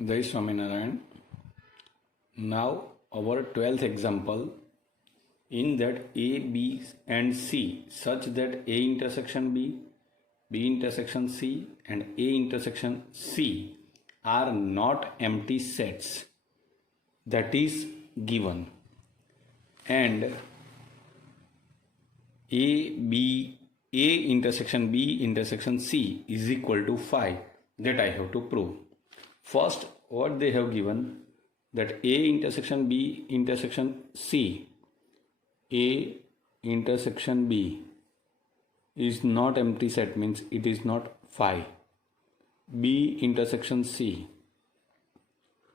Jai Swaminarayan. Now our 12th example, in that A, B and C such that A intersection B, B intersection C and A intersection C are not empty sets, that is given, and A intersection B intersection C is equal to 5, that I have to prove. First, what they have given, that A intersection B intersection C, A intersection B is not empty set, means it is not phi. B intersection C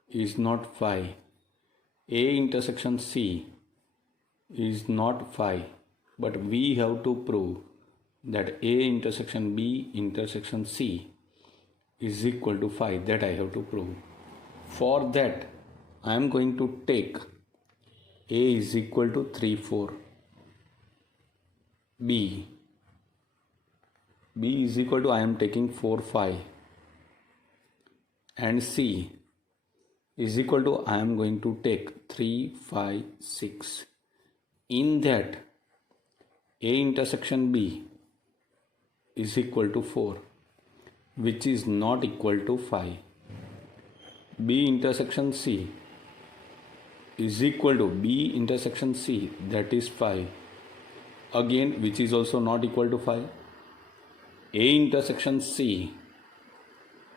is not phi. A intersection C is not phi. But we have to prove that A intersection B intersection C is equal to phi, that I have to prove. For that, I am going to take A is equal to 3, 4. B is equal to, I am taking 4, 5. And C is equal to, I am going to take 3, 5, 6. In that, A intersection B is equal to 4, which is not equal to phi. B intersection C is equal to B intersection C, that is phi, again which is also not equal to phi. A intersection C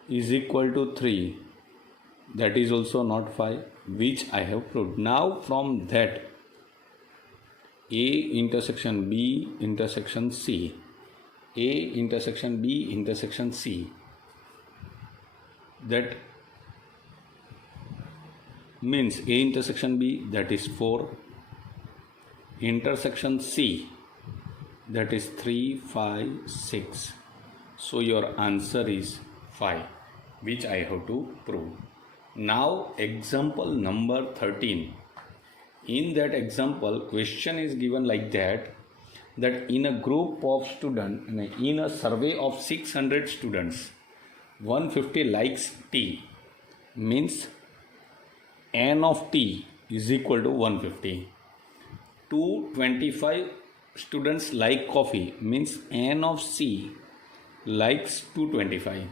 is equal to 3, that is also not phi, which I have proved. Now from that, A intersection B intersection C, A intersection B intersection C, that means A intersection B, that is 4, intersection C, that is 3, 5, 6. So your answer is 5, which I have to prove. Now example number 13. In that example, question is given like that in a group of students, in a survey of 600 students, 150 likes tea, means n of t is equal to 150. 225 students like coffee, means n of c likes 225.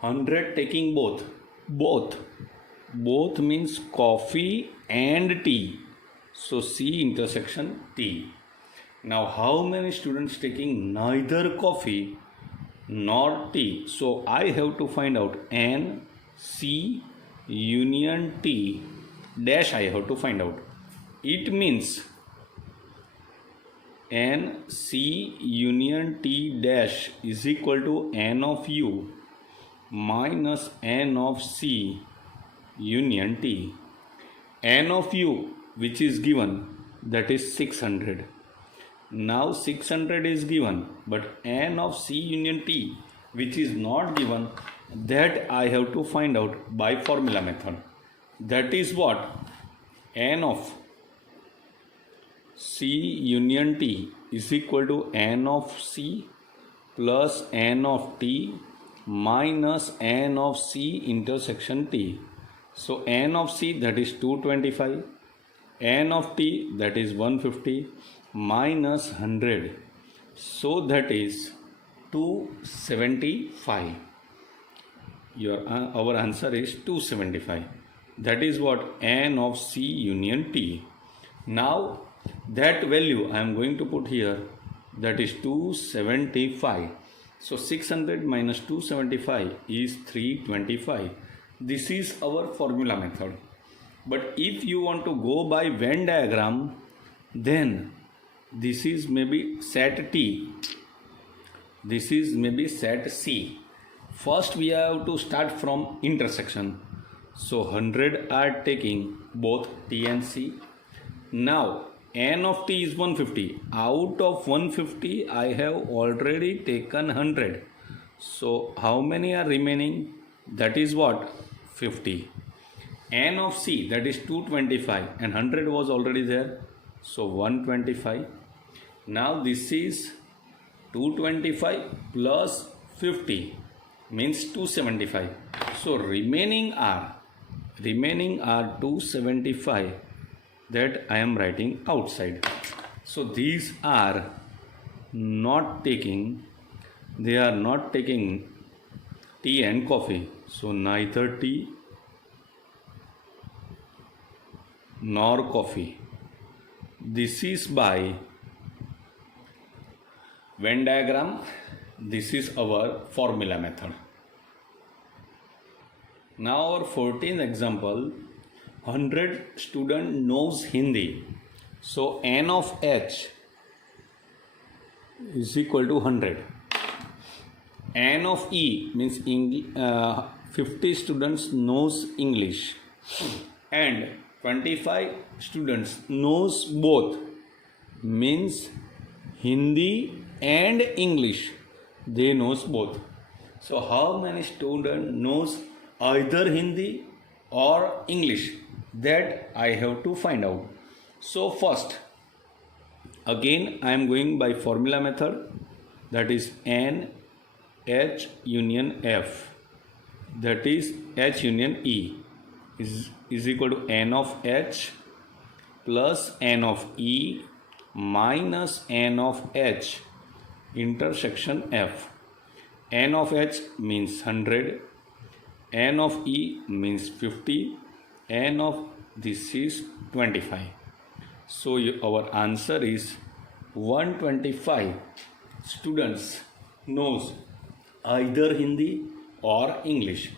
100 taking both means coffee and tea, so C intersection T. Now how many students taking neither coffee nor tea? So I have to find out N C union T dash, I have to find out. It means N C union T dash is equal to N of U minus N of C union T. N of U, which is given, that is 600. Now 600 is given, but N of C union T, which is not given, that I have to find out by formula method. That is what? N of C union T is equal to N of C plus N of T minus N of C intersection T. So N of C, that is 225, N of T, that is 150 minus 100, so that is 275. Our answer is 275. That is what? N of C union T. Now that value I am going to put here, that is 275. So 600 minus 275 is 325. This is our formula method. But if you want to go by Venn diagram, then this is maybe set T, this is maybe set C. First we have to start from intersection. So 100 are taking both T and C. Now N of T is 150. Out of 150 I have already taken 100. So how many are remaining? That is what? 50. N of C, that is 225, and 100 was already there, so 125. Now this is 225 plus 50 means 275. So remaining are 275 that I am writing outside. So these are not taking, they are not taking tea and coffee. So neither tea nor coffee. This is by Venn diagram. This is our formula method. Now our 14th example, 100 student knows Hindi. So N of H is equal to 100. N of E means 50 students knows English and 25 students knows both, means Hindi and English. They knows both. So how many student knows either Hindi or English? That I have to find out. So first, again I am going by formula method, that is N H union F, that is H union E is equal to N of H plus N of E minus N of H intersection F. N of H means 100, N of E means 50, N of this is 25. So our answer is 125 students knows either Hindi or English.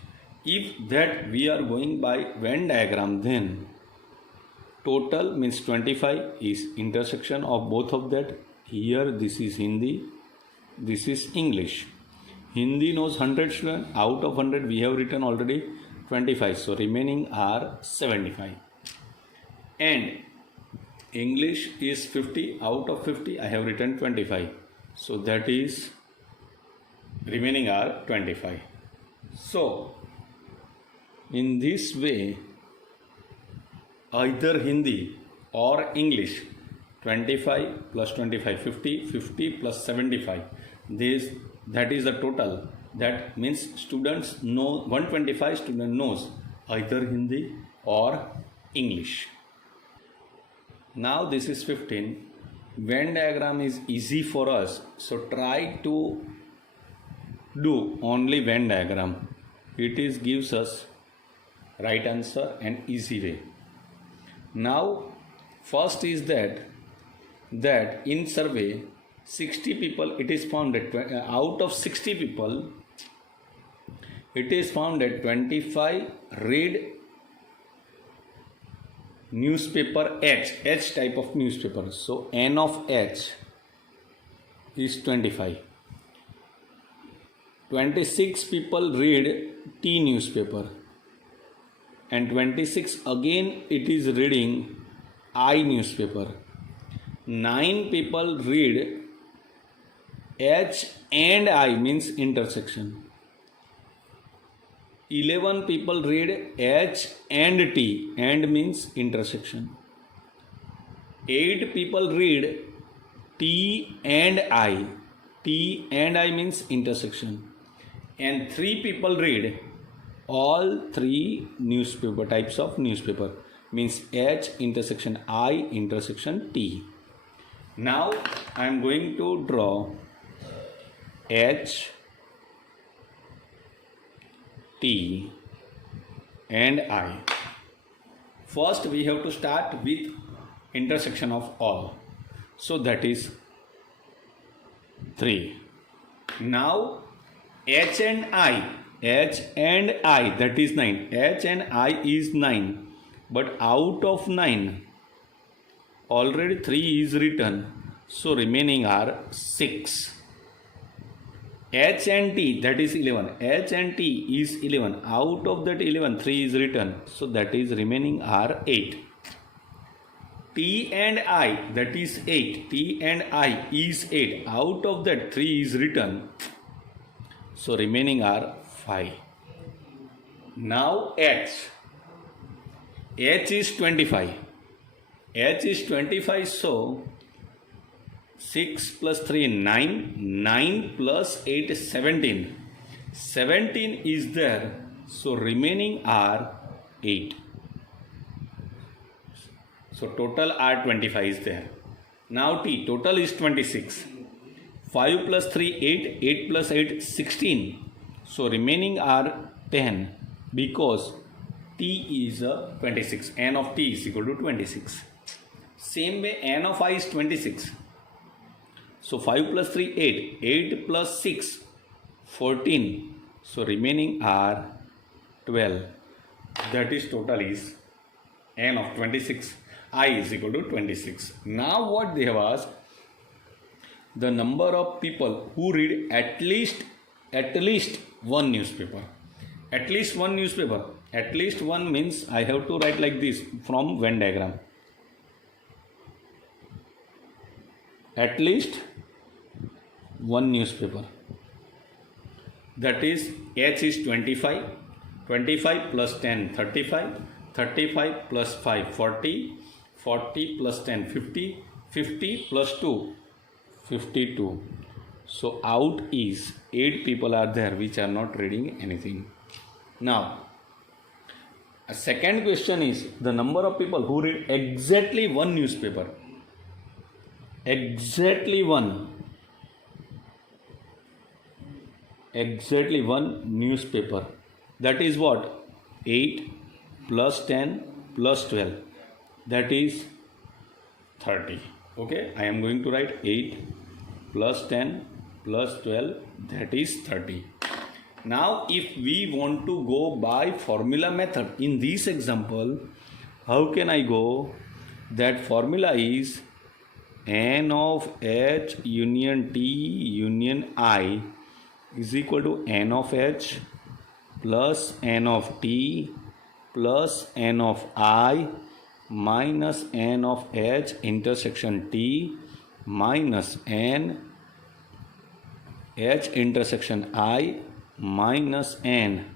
If that we are going by Venn diagram, then total means 25 is intersection of both of that. Here this is Hindi, this is English. Hindi knows 100 students, out of 100 we have written already 25, so remaining are 75. And English is 50, out of 50 I have written 25, so that is remaining are 25. So in this way, either Hindi or English, 25 plus 25, 50, 50 plus 75, that is the total. That means students know, 125 student knows either Hindi or English. Now this is 15. Venn diagram is easy for us, so try to do only Venn diagram. It is gives us right answer and easy way. Now first is that in survey 60 people, it is found that out of 60 people it is found that 25 read newspaper H type of newspaper. So N of H is 25. 26 people read T newspaper and 26 again it is reading I newspaper. 9 people read H and I means intersection. 11 people read H and T, and means intersection. 8 people read T and I. T and I means intersection. And 3 people read all 3 newspaper types of newspaper, means H intersection I intersection T. Now I am going to draw H, T and I. First we have to start with intersection of all. So that is 3. Now H and I, that is 9. H and I is 9. But out of 9, already 3 is written. So remaining are 6. H and T, that is 11. H and T is 11. Out of that 11, 3 is written. So that is remaining are 8. T and I, that is 8. T and I is 8. Out of that 3 is written. So remaining are 5. Now H. H is 25. H is 25, so 6 plus 3, 9. 9 plus 8 is 17. 17 is there. So remaining are 8. So total are 25 is there. Now T, total is 26. 5 plus 3, 8. 8 plus 8, 16. So remaining are 10 because T is 26. N of T is equal to 26. Same way N of I is 26. So 5 plus 3, 8. 8 plus 6, 14. So remaining are 12. That is total is N of 26. I is equal to 26. Now what they have asked, the number of people who read at least one newspaper. At least one newspaper. At least one means I have to write like this from Venn diagram. At least one newspaper. That is H is 25. 25 plus 10, 35. 35 plus 5, 40. 40 plus 10, 50. 50 plus 2, 52. So out is 8 people are there which are not reading anything. Now, a second question is the number of people who read exactly one newspaper. Exactly one. Exactly one newspaper. That is what? 8 plus 10 plus 12. That is 30. Okay, I am going to write 8 plus 10 plus 12, that is 30. Now if we want to go by formula method in this example, how can I go? That formula is N of H union T union I is equal to N of H plus N of T plus N of I minus N of H intersection T minus N H intersection I minus N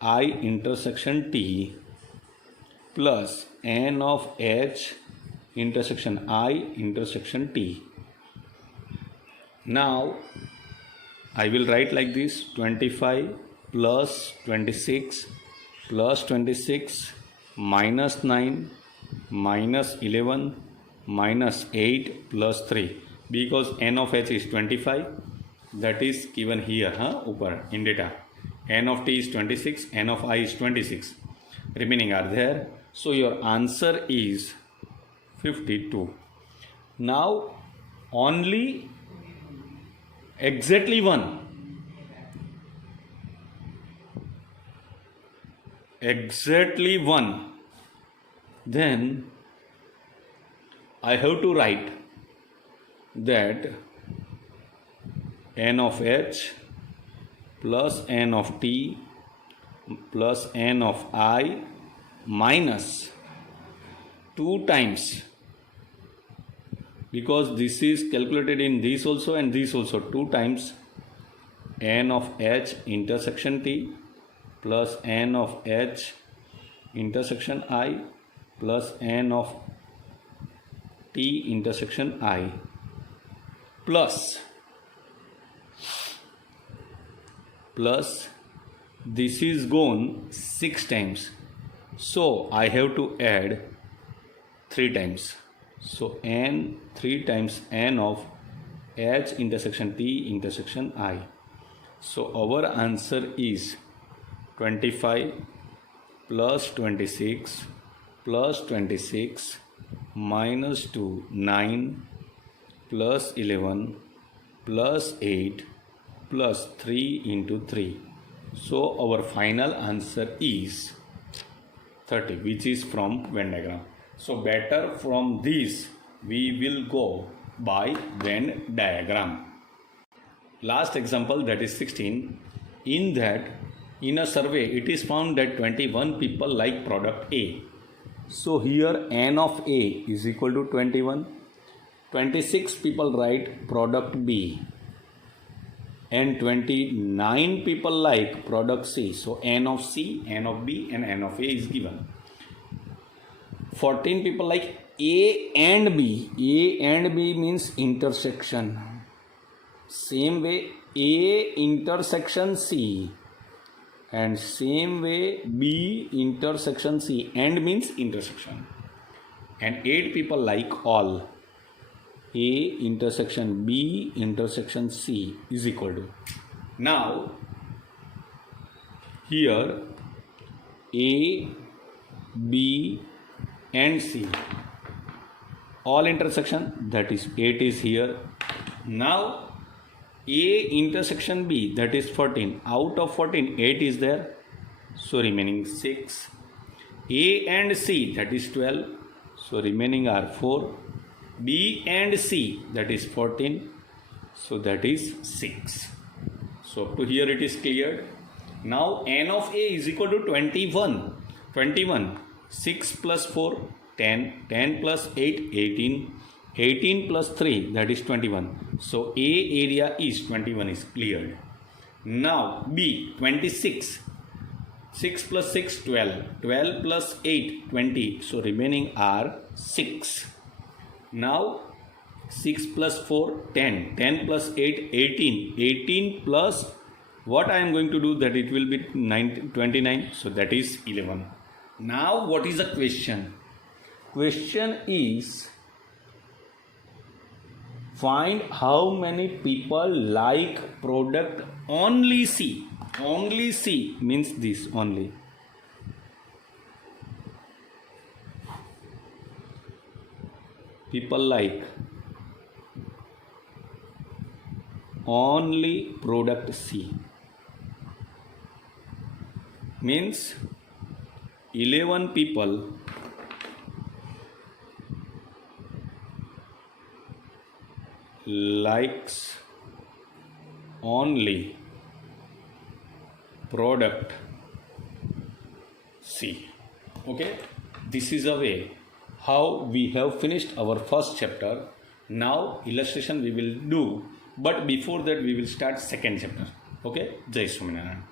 I intersection T plus N of H intersection I intersection T. Now I will write like this: 25 plus 26 plus 26 minus 9 minus 11 minus 8 plus 3, because N of H is 25, that is given here upper in data. N of T is 26, N of I is 26, remaining are there. So your answer is 52. Now only exactly one then I have to write that N of H plus N of T plus N of I minus 2 times, because this is calculated in this also and this also, 2 times N of H intersection T plus N of H intersection I plus N of T intersection I plus this is gone 6 times, so I have to add 3 times. So N 3 times N of H intersection T intersection I. So our answer is 25 plus 26 plus 26 minus 2, 9 plus 11 plus 8 plus 3 into 3. So our final answer is 30, which is from Venn diagram. So better from this we will go by Venn diagram. Last example, that is 16. In that, in a survey, it is found that 21 people like product A. So here N of A is equal to 21. 26 people write product B. And 29 people like product C. So N of C, N of B and N of A is given. 14 people like A and B. A and B means intersection. Same way A intersection C and same way B intersection C, and means intersection, and 8 people like all. A intersection B intersection C is equal to, now here A, B and C all intersection, that is 8 is here. Now A intersection B, that is 14, out of 14 8 is there, so remaining 6. A and C, that is 12, so remaining are 4. B and C, that is 14, so that is 6. So up to here it is cleared. Now n of A is equal to 21. 6 plus 4 10, 10 plus 8 18, 18 plus 3, that is 21. So A area is 21 is cleared. Now B 26, 6 plus 6 12, 12 plus 8 20, so remaining are 6. Now 6 plus 4 10, 10 plus 8 18, 18 plus what I am going to do, that it will be 29, so that is 11. Now what is the question? Question is, find how many people like product only C. Only C means this only. People like only product C means 11 people likes only product C. Okay, this is a way how we have finished our first chapter. Now illustration we will do, but before that we will start second chapter. Okay, Jai Swaminarayan.